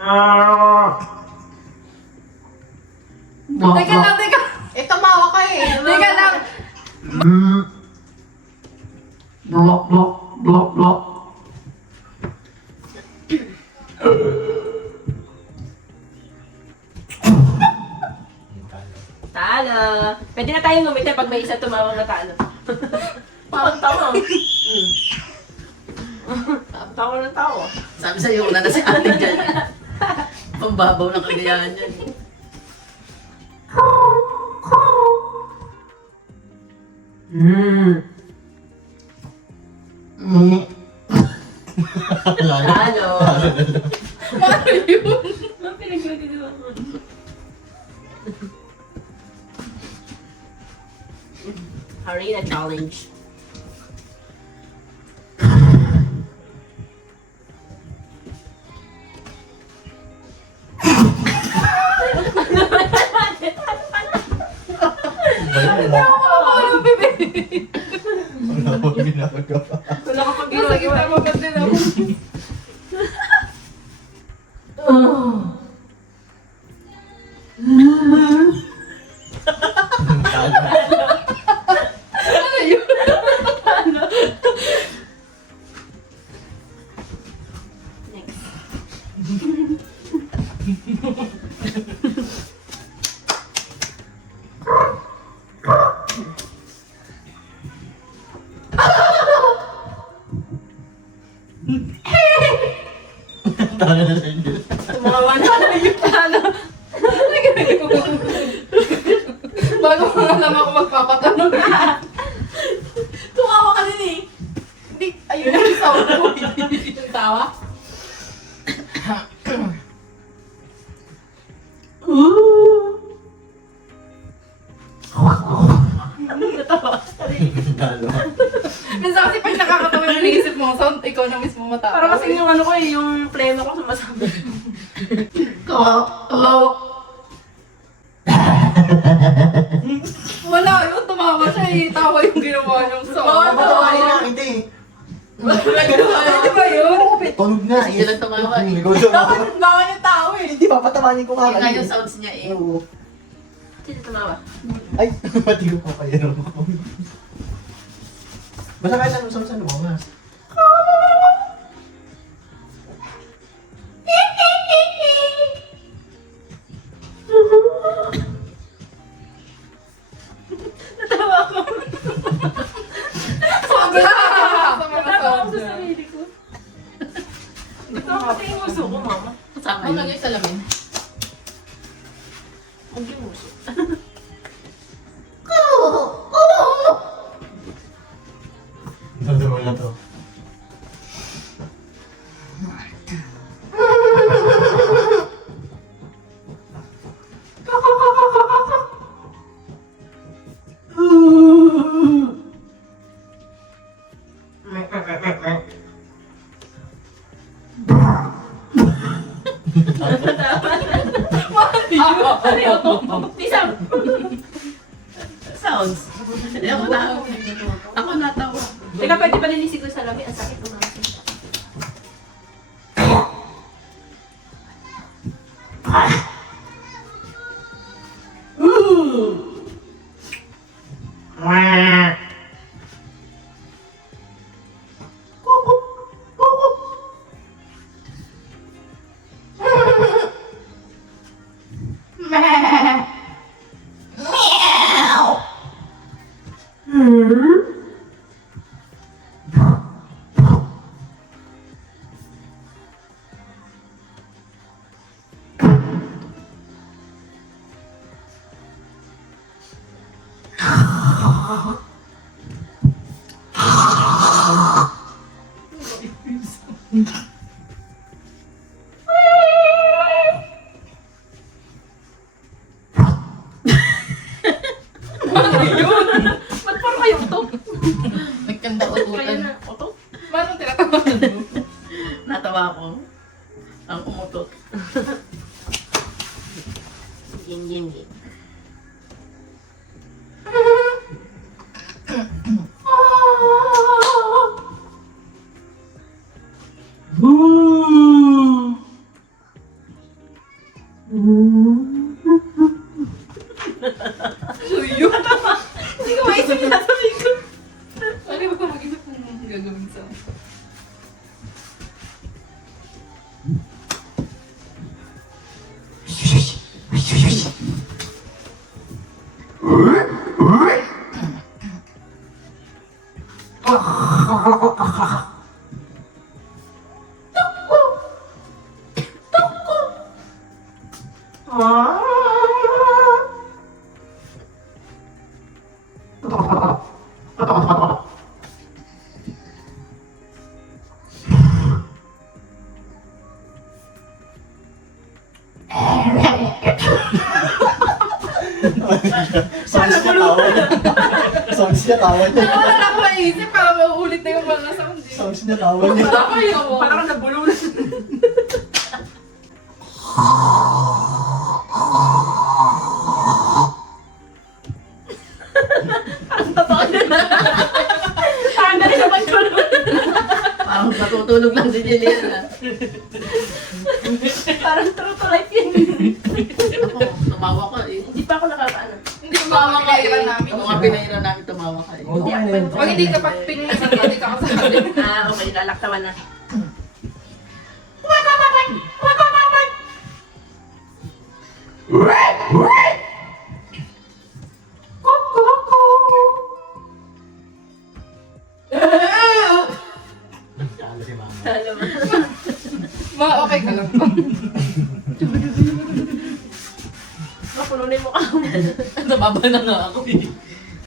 Teka lang, teka. Tumawa ka eh. Teka lang. Block, block, block, block. Talo. Pwede na tayong ngumiti pag may isa tumawag na talo. Parang tawa. Tawa ng tawa. Sabi sa'yo, wala na si ate dyan. Pambabaw ng kagayahan yan. Talo. Paano yun? Ang pinag-iwitiwan mo. Harina challenge. Wala ka pang ginagawa. Tumawa na yung talo. Bago mo alam ako magpapatanong. Tumawa ka din eh. Hindi, ayun yung sound ko. Yung tawa. Minsan kasi pag nakakatawa yung naisip mo, sound, ikaw na mismo matawa. Para kasi yung ano ko eh, yung pleno ko sumasabi. Wala yun, tumawa siya eh. Tawa yung ginawa niyong sound. Hindi. Wala ginawa. Di ba yun? Tunog na. Hindi lang tumawa eh. Dapat Bawa yung tao eh. hindi papatawanin ko nga. Yung nga yung sounds niya eh. Oo. Sino tumawa? Ay, pati ko pa kaya naman ako. Basta kahit anong sounds ano, mas. Natawa ako. Sobra! Natawa ako sa sarili ko. Ito kasi yung uso ko, mama. Kasama yun. Huwag yung salamin. Huwag yung uso. Nandun na to. Ano yun? Isang. Sounds. Ako natawa. Ako natawa. Teka, pwede ba linisig ko sa labi? Ang sakit ko naman. Ba't parang kayo to? Nagkanda Kaya ututan. na. O to? Paano tinatawanan mo? Natawa ako. Ang umutot. Yin, yin, yin. Suyo. Hindi ko maisip yung sasabihin ko. Sorry, wag ko mag-isip kung gagawin sa... Sounds niya tawa niya. Sounds niya tawa niya. Wala na ako maisip, parang mauulit na yung mga sound eh. Sounds niya tawa niya. Wala ko yun. Parang nabulunan. Parang dali naman ko. Parang natutulog lang si Juliana. Parang true to life yun. Ako, tumawa ka eh. Hindi pa ako nakakaano. Hindi tumawa ka eh. namin. Ang mga pinahira namin tumawa ka eh. Oo, okay na yun. Pag hindi ka pa pinilisan ka, hindi ka kasali. Ah, okay. Lalaktawan na. Kala si mama. Alam mo. Okay ka lang. Mapununin mo ka. Nababa na nga ako eh.